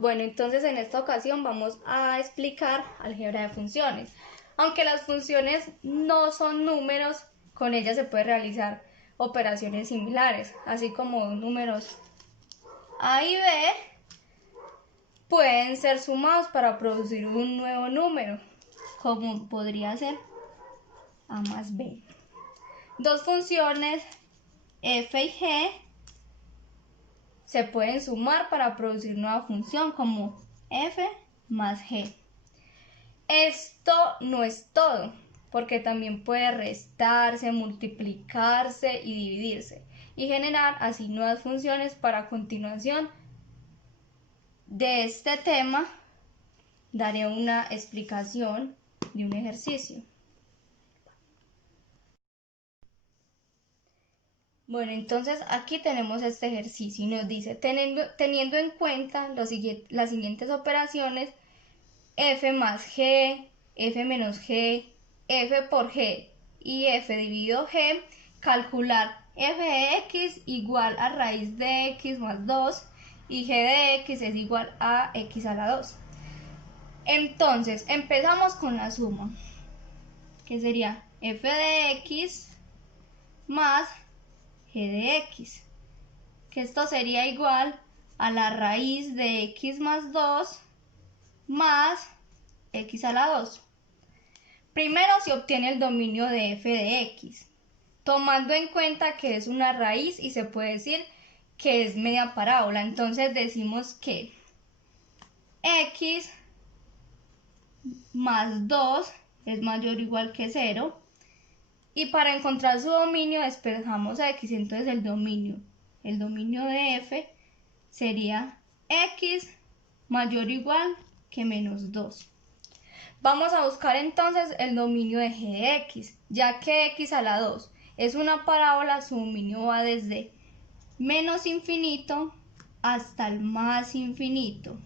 Bueno, entonces en esta ocasión vamos a explicar álgebra de funciones. Aunque las funciones no son números, con ellas se puede realizar operaciones similares, así como números A y B pueden ser sumados para producir un nuevo número, como podría ser A más B. Dos funciones f y g se pueden sumar para producir nueva función como f más g. Esto no es todo, porque también puede restarse, multiplicarse y dividirse y generar así nuevas funciones. Para continuación de este tema daré una explicación de un ejercicio. Bueno, entonces aquí tenemos este ejercicio y nos dice, teniendo en cuenta las siguientes operaciones, f más g, f menos g, f por g y f dividido g, calcular f de x igual a raíz de x más 2 y g de x es igual a x a la 2. Entonces, empezamos con la suma, que sería f de x más g de x, que esto sería igual a la raíz de x más 2 más x a la 2. Primero se obtiene el dominio de f de x, tomando en cuenta que es una raíz y se puede decir que es media parábola. Entonces decimos que x más 2 es mayor o igual que 0. Y para encontrar su dominio despejamos x, entonces el dominio de f sería x mayor o igual que menos 2. Vamos a buscar entonces el dominio de g de x, ya que x a la 2 es una parábola, su dominio va desde menos infinito hasta el más infinito.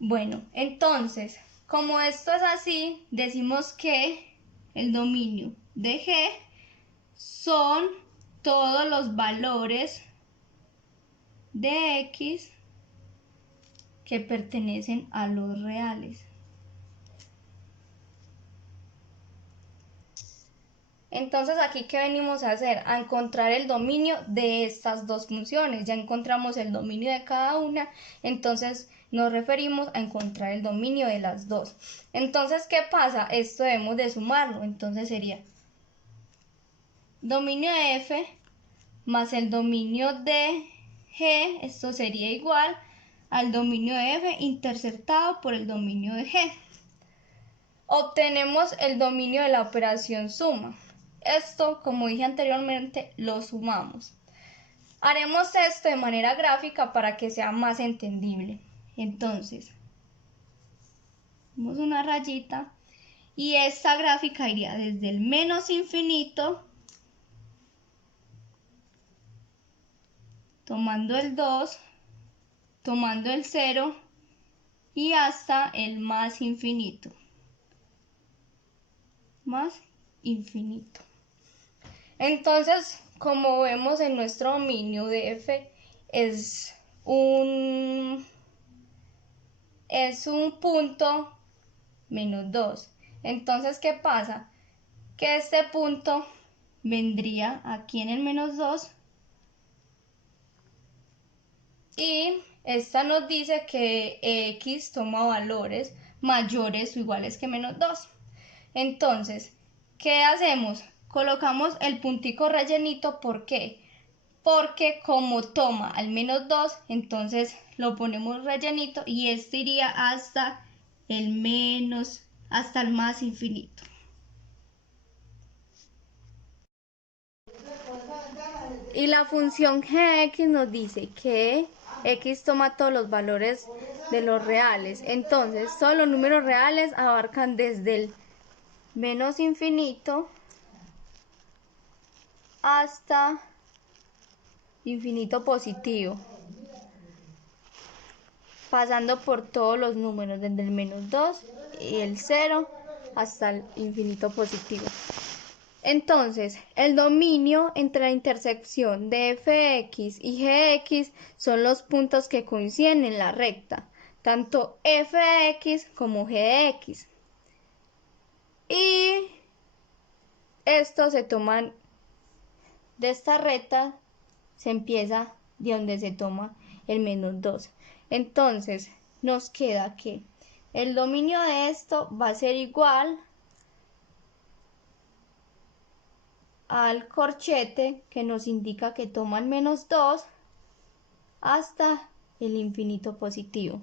Bueno, entonces, como esto es así, decimos que el dominio de g son todos los valores de x que pertenecen a los reales. Entonces, aquí, ¿qué venimos a hacer? A encontrar el dominio de estas dos funciones. Ya encontramos el dominio de cada una, entonces nos referimos a encontrar el dominio de las dos. Entonces, ¿qué pasa? Esto debemos de sumarlo, entonces sería dominio de f más el dominio de g, esto sería igual al dominio de f interceptado por el dominio de g. Obtenemos el dominio de la operación suma. Esto, como dije anteriormente, lo sumamos. Haremos esto de manera gráfica para que sea más entendible. Entonces, hacemos una rayita y esta gráfica iría desde el menos infinito, tomando el 2, tomando el 0 y hasta el más infinito. Más infinito. Entonces, como vemos en nuestro dominio de f es un punto menos 2. Entonces, ¿qué pasa? Que este punto vendría aquí en el menos 2 y esta nos dice que x toma valores mayores o iguales que menos 2. Entonces, ¿qué hacemos? Colocamos el puntico rellenito, ¿por qué? Porque como toma al menos 2, entonces lo ponemos rellenito y este iría hasta el más infinito. Y la función g de x nos dice que x toma todos los valores de los reales. Entonces, todos los números reales abarcan desde el menos infinito hasta infinito positivo, pasando por todos los números desde el menos 2 y el 0 hasta el infinito positivo. Entonces, el dominio entre la intersección de fx y gx son los puntos que coinciden en la recta, tanto f de x como g de x. Y estos se toman de esta recta, se empieza de donde se toma el menos 2. Entonces, nos queda que el dominio de esto va a ser igual al corchete que nos indica que toma el menos 2 hasta el infinito positivo.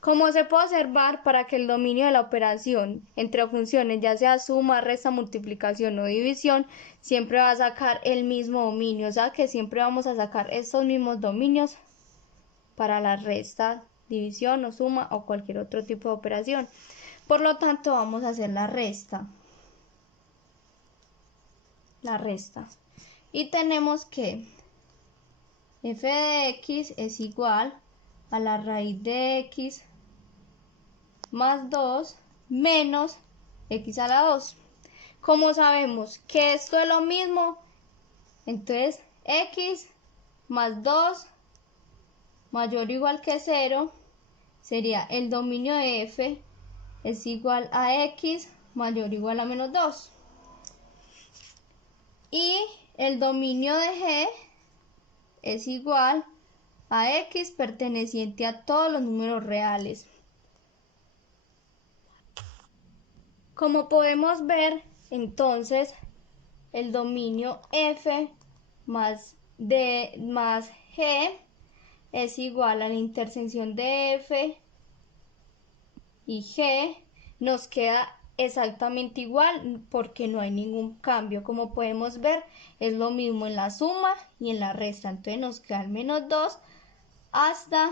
Como se puede observar, para que el dominio de la operación entre funciones, ya sea suma, resta, multiplicación o división, siempre va a sacar el mismo dominio, o sea que siempre vamos a sacar estos mismos dominios para la resta, división o suma o cualquier otro tipo de operación. Por lo tanto, vamos a hacer la resta. Y tenemos que f de x es igual a la raíz de x más 2 menos x a la 2. Como sabemos que esto es lo mismo, entonces x más 2 mayor o igual que 0 sería el dominio de f es igual a x mayor o igual a menos 2. Y el dominio de g es igual a x perteneciente a todos los números reales. Como podemos ver, entonces, el dominio f más g es igual a la intersección de f y g. Nos queda exactamente igual porque no hay ningún cambio. Como podemos ver, es lo mismo en la suma y en la resta. Entonces nos queda el menos 2 hasta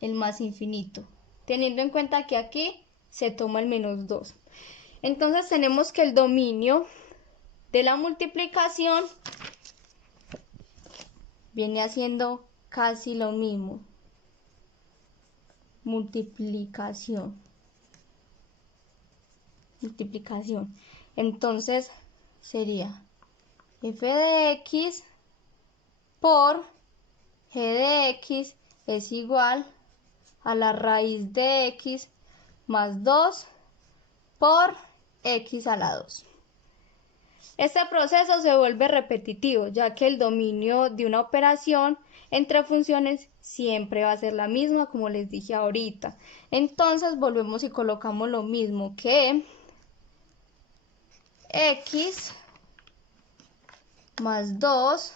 el más infinito, teniendo en cuenta que aquí se toma el menos 2. Entonces tenemos que el dominio de la multiplicación viene haciendo casi lo mismo. Multiplicación. Entonces sería f de x por g de x es igual a la raíz de x más 2 por x a la 2. Este proceso se vuelve repetitivo, ya que el dominio de una operación entre funciones siempre va a ser la misma, como les dije ahorita. Entonces volvemos y colocamos lo mismo, que x más 2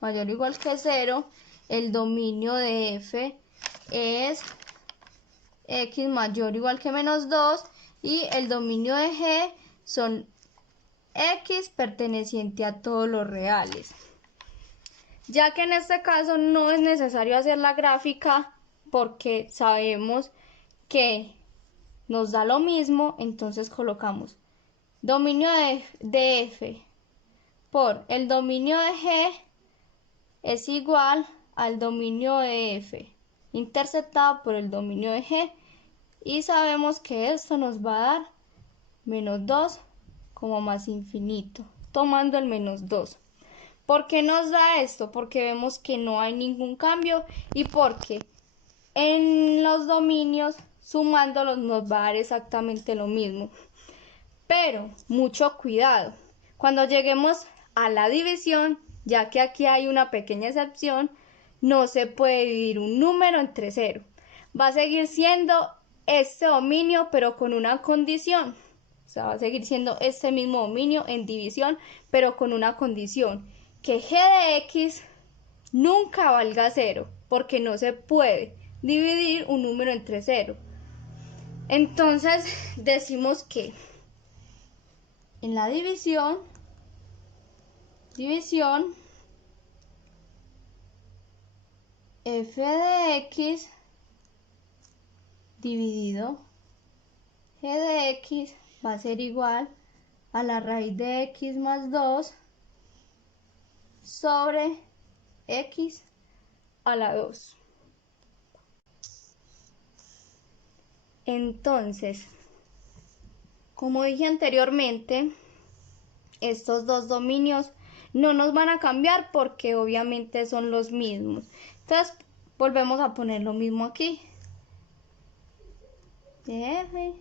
mayor o igual que 0, el dominio de f es x mayor o igual que menos 2 y el dominio de g son x perteneciente a todos los reales. Ya que en este caso no es necesario hacer la gráfica porque sabemos que nos da lo mismo, entonces colocamos dominio de f por el dominio de g es igual al dominio de f interceptado por el dominio de g, y sabemos que esto nos va a dar menos 2 como más infinito, tomando el menos 2. ¿Por qué nos da esto? Porque vemos que no hay ningún cambio y porque en los dominios sumándolos nos va a dar exactamente lo mismo. Pero mucho cuidado, cuando lleguemos a la división, ya que aquí hay una pequeña excepción, no se puede dividir un número entre 0. Va a seguir siendo este dominio, pero con una condición. O sea, va a seguir siendo este mismo dominio en división, pero con una condición, que g de x nunca valga 0, porque no se puede dividir un número entre 0. Entonces decimos que en la división f de x dividido g de x va a ser igual a la raíz de x más 2 sobre x a la 2. Entonces, como dije anteriormente, estos dos dominios no nos van a cambiar porque obviamente son los mismos. Entonces volvemos a poner lo mismo aquí. De f,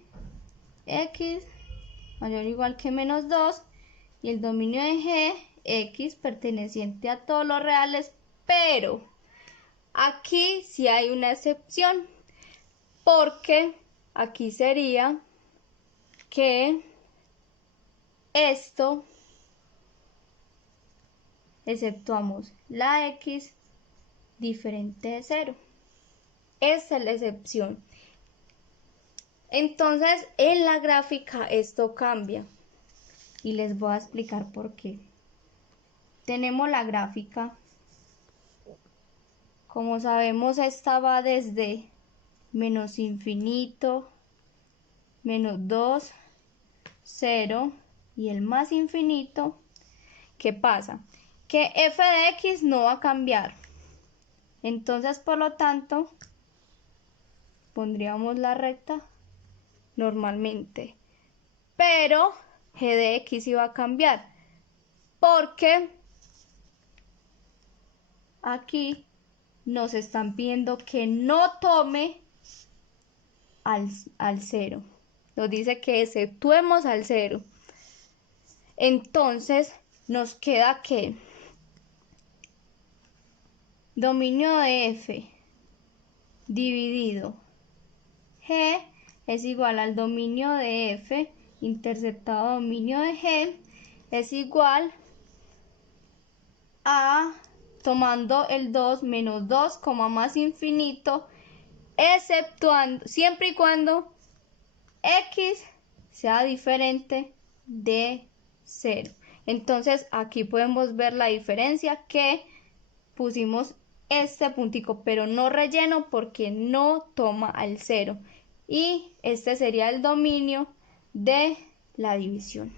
x mayor o igual que menos 2 y el dominio de g, x perteneciente a todos los reales, pero aquí sí hay una excepción, porque aquí sería que esto exceptuamos la x diferente de 0. Esta es la excepción. Entonces en la gráfica esto cambia y les voy a explicar por qué. Tenemos la gráfica, como sabemos esta va desde menos infinito, menos 2, 0 y el más infinito. ¿Qué pasa? Que f de x no va a cambiar. Entonces, por lo tanto, pondríamos la recta normalmente. Pero g de x iba a cambiar. Porque aquí nos están pidiendo que no tome al 0. Nos dice que exceptuemos al 0. Entonces, nos queda que dominio de f dividido g es igual al dominio de f interceptado dominio de g es igual a, tomando el 2 menos 2, más infinito, exceptuando, siempre y cuando x sea diferente de 0. Entonces aquí podemos ver la diferencia, que pusimos este puntico pero no relleno porque no toma al 0, y este sería el dominio de la división.